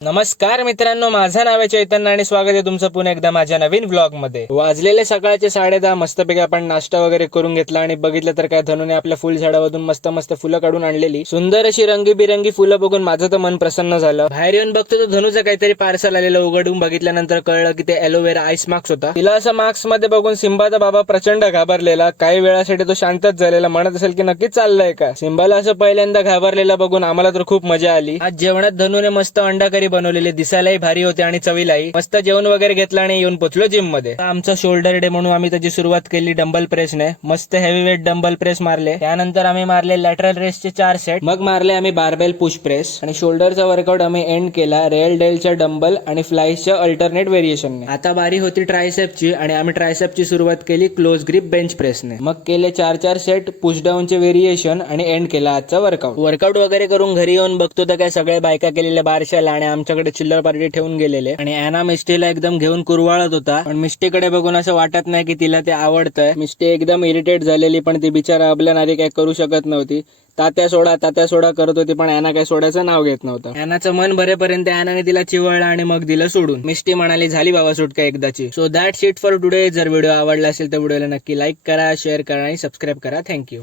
नमस्कार मित्रांनो, माझं नाव आहे चैतन्य आणि स्वागत आहे तुमचं पुन्हा एकदा माझ्या नवीन व्लॉग मध्ये. वाजलेले सकाळचे 10:30. मस्तपैकी आपण नाश्ता वगैरे करून घेतला आणि बघितलं तर काय धनुने आपल्या फुल झाडामधून मस्त मस्त फुलं काढून आणलेली. सुंदर अशी रंगीबिरंगी फुलं बघून माझं तर मन प्रसन्न झालं. बाहेर येऊन बघतो तर धनुचं काहीतरी पार्सल आलेलं. उघडून बघितल्यानंतर कळलं की ते एलोवेरा आईस मास्क होता. तिला असं मास्क मध्ये बघून सिम्बाचा बाबा प्रचंड घाबरलेला. काही वेळासाठी तो शांतच झालेला, म्हणत असेल की नक्कीच चाललंय का. सिम्बाला असं पहिल्यांदा घाबरलेला बघून आम्हाला तर खूप मजा आली. आज जेवणात धनुने मस्त अंडा करी बनवलेली. दिसायलाही भारी होते आणि चवीलाही. मस्त जेवण वगैरे घेतलं आणि येऊन पोचलो जिम मध्ये. आमचा शोल्डर डे म्हणून आम्ही त्याची सुरुवात केली डंबल प्रेसने. मस्त हेवी वेट डंबल प्रेस मारले. त्यानंतर आम्ही मारले लॅटरल रेसचे 4 सेट. मग मारले आम्ही बारबेल पुश प्रेस आणि शोल्डरचा वर्कआउट आम्ही एंड केला रेल डेलच्या डंबल आणि फ्लाईसच्या अल्टरनेट व्हेरिएशनने. आता बारी होती ट्रायसेपची आणि आम्ही ट्रायसेपची सुरुवात केली क्लोज ग्रिप बेंच प्रेसने. मग केले 4 सेट पुश डाऊनचे व्हेरिएशन आणि एंड केला आजचा वर्कआउट वगैरे करून घरी येऊन बघतो तर काय सगळे बायका केलेल्या बारशाला आणि आमच्याकडे चिल्लर पार्टी ठेवून गेलेले. आणि ॲना मिस्टीला एकदम घेऊन कुरवाळत होता, पण मिस्टीकडे बघून असं वाटत नाही की तिला ते आवडतंय. मिस्टी एकदम इरिटेट झालेली, पण ती बिचारा आपल्या नादी काही करू शकत नव्हती. तात्या सोडा करत होती, पण ॲना काही सोडायचं नाव घेत नव्हतं. ॲनाचं मन भरेपर्यंत ॲनाने तिला चिवळला आणि मग दिलं सोडून. मिस्टी म्हणाली झाली बाबा सुटका एकदाची. So that's it for today. जर व्हिडिओ आवडला असेल तर व्हिडिओला नक्की लाईक करा, शेअर करा आणि सबस्क्राईब करा. थँक्यू.